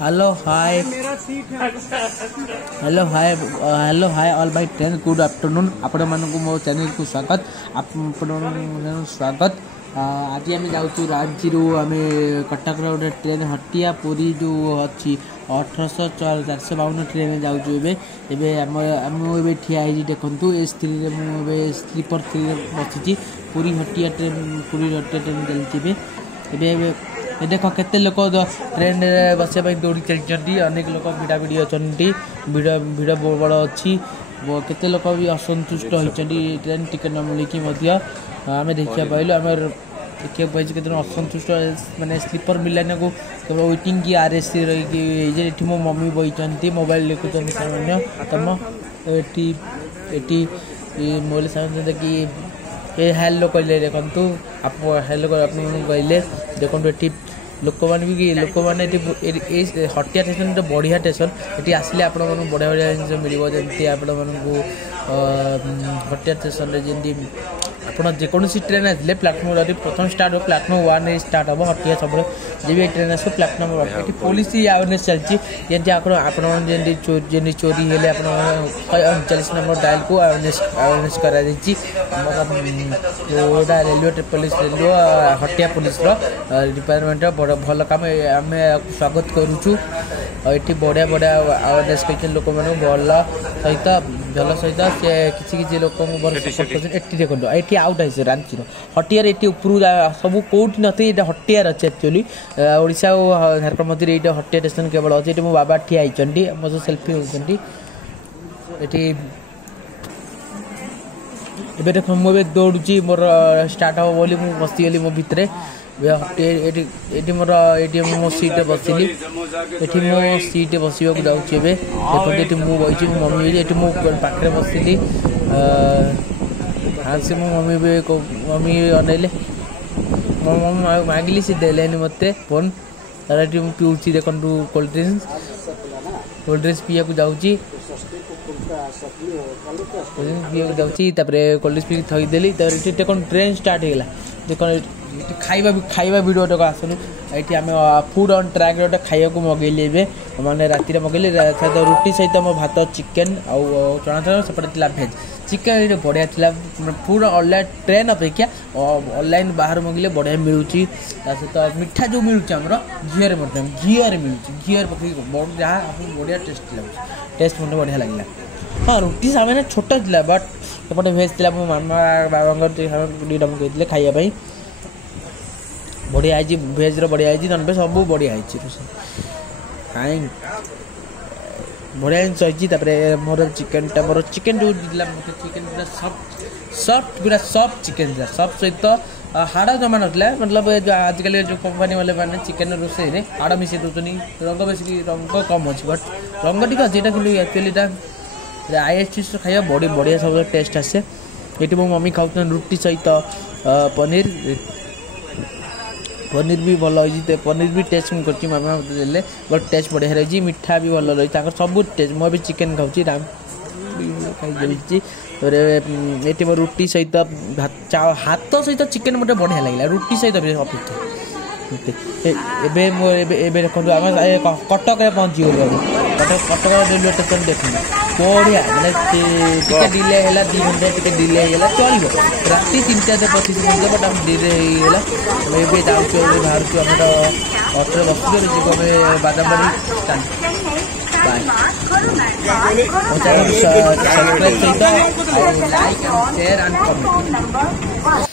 Hello hi hello hi hello hi all by train good afternoon आपण मानक मो channel को स्वागत आपण स्वागत आज आम जाऊँ रांची रू आम कटक गोटे ट्रेन हटिया पुरी जो अच्छी 1852 ट्रेन जाऊँ एवं ठिया देखूँ ए स्लीपर थ्री बसी पुरी हटिया ट्रेन चलती देख केते लोक ट्रेन बस दौड़ी चलती अनेक लोक भिड़ा भिड़ी अच्छा भिड़ भिड़ बड़ अच्छी केते लोक भी असंतुष्ट होती ट्रेन टिकेट न मिलिकी आम देखा पाइलु आम देखा पाई के असंतुष्ट माने स्लीपर मिलाने को केवल वेटिंग की आरएस रही मो मम्मी बही मोबाइल देखुं सामान्य तुम ये मोबाइल सामान्य कि हेलो कहले देखु आप हेलो आप कहले देखो ये लोक मैंने लोक मैंने हटिया स्टेशन तो बढ़िया स्टेशन ये आसिले आप बढ़िया बढ़िया जिन मिल जमी आपण हटिया स्टेशन जमी आप जेकोसी ट्रेन आते प्लाटफर्म प्रथम स्टार्ट हो प्लाटफर्म 1 स्टार्ट हम हटिया सब जब ये ट्रेन आस प्लाटफर्म 1 ये पुलिस अवेयरनेस चलती जमी आपड़ी चोरी हेले आप 139 नंबर डायल को अवेयरनेस करा railway police railway Hatia police department भल कम आम स्वागत करुचु ये बढ़िया बढ़िया अवेयरनेस कर लोक मैंने भल सहित सी किसी लोक देखो ये आउट है रांची हटियार ये उपरू सब कौटी नथे हटियार अच्छे एक्चुअली ओडिशा और झारखंड मध्य ये हटिया स्टेशन केवल अच्छे ये मो बाबा ठिया होती मो सेल्फी होती ये देख मुझे दौड़ी मोर स्टार्ट हम बोली मुझे बसीगली मो भितर ये मोर ये मो सीट बसली ये मो सीट बसवाक जाऊँगी देखो ये मुझे बही मम्मी ये पाखे बसली हाँ से मो मम्मी भी मम्मी अनैले मो मम्मी मांगिली सी देले मत फोन तार पीऊँगी देखो कोल्ड ड्रिंक्स पीया जाऊँगी पीया जाऊँगी कोल्ड ड्रिंक्स पी थईदेली देखो ट्रेन स्टार्ट होगा देखो खाଇବା वीडियो तक आसनु ये आम फूड ऑन ट्रैक गोटे खाया मगेली मैंने राति मगेली रुटी सहित मो भात चिकेन आउ चना चना सेपटे भेज चिकेन बढ़िया था फूड ऑनलाइन ट्रेन अपेक्षा ऑनलाइन बाहर मगेले बढ़िया मिलूँ सहित मिठा जो मिलूँ आमर घीर घीर मिलूँ घीर पकड़ जहाँ आपको बढ़िया टेस्ट लगे टेस्ट मतलब बढ़िया लगे हाँ रुटी सामने छोट था बट सेपटे भेज था मो मामा बाबा दुईटा मगेले खायापाई बढ़िया है भेज बढ़िया है नॉन भेज सब बढ़िया है कहीं बढ़िया जिन मोर चिकेन जो चिकेन पूरा सॉफ्ट पूरा सॉफ्ट चिकेन था सॉफ्ट सहित हाड़ जमा ना मतलब आजिकल जो कंपनी वाले मैंने चिकेन रोसे हाड़ मिसे दूसरी रंग बेस रंग कम अच्छी बट रंग टी अच्छी कि एक्चुअली आईएसटी खाया बढ़िया सब टेस्ट आसे ये मो मम्मी खाऊ रुटी सहित पनीर भी भल होती पनीर भी टेस्ट कर मामा देले बट टेस्ट बढ़िया रही मिठा भी भल रही सब टेस्ट मुझे चिकेन खाऊँ राम खाई मो रुटी सहित हाथ सहित चिकेन मत बढ़िया लगे रुटी सहित अपेक्षा देखो आम कटक पहुँची गलु कटक रेलवे स्टेशन देखो बढ़िया मैंने डिले है 2 घंटा टे डिले होगा चलो राति 3-4 बट आम डिले होगा ये जाऊँ बाहर आम अटो बस आम बादामबाड़ी स्टैंड बाय सब्सक्राइब सहित like and share and comment.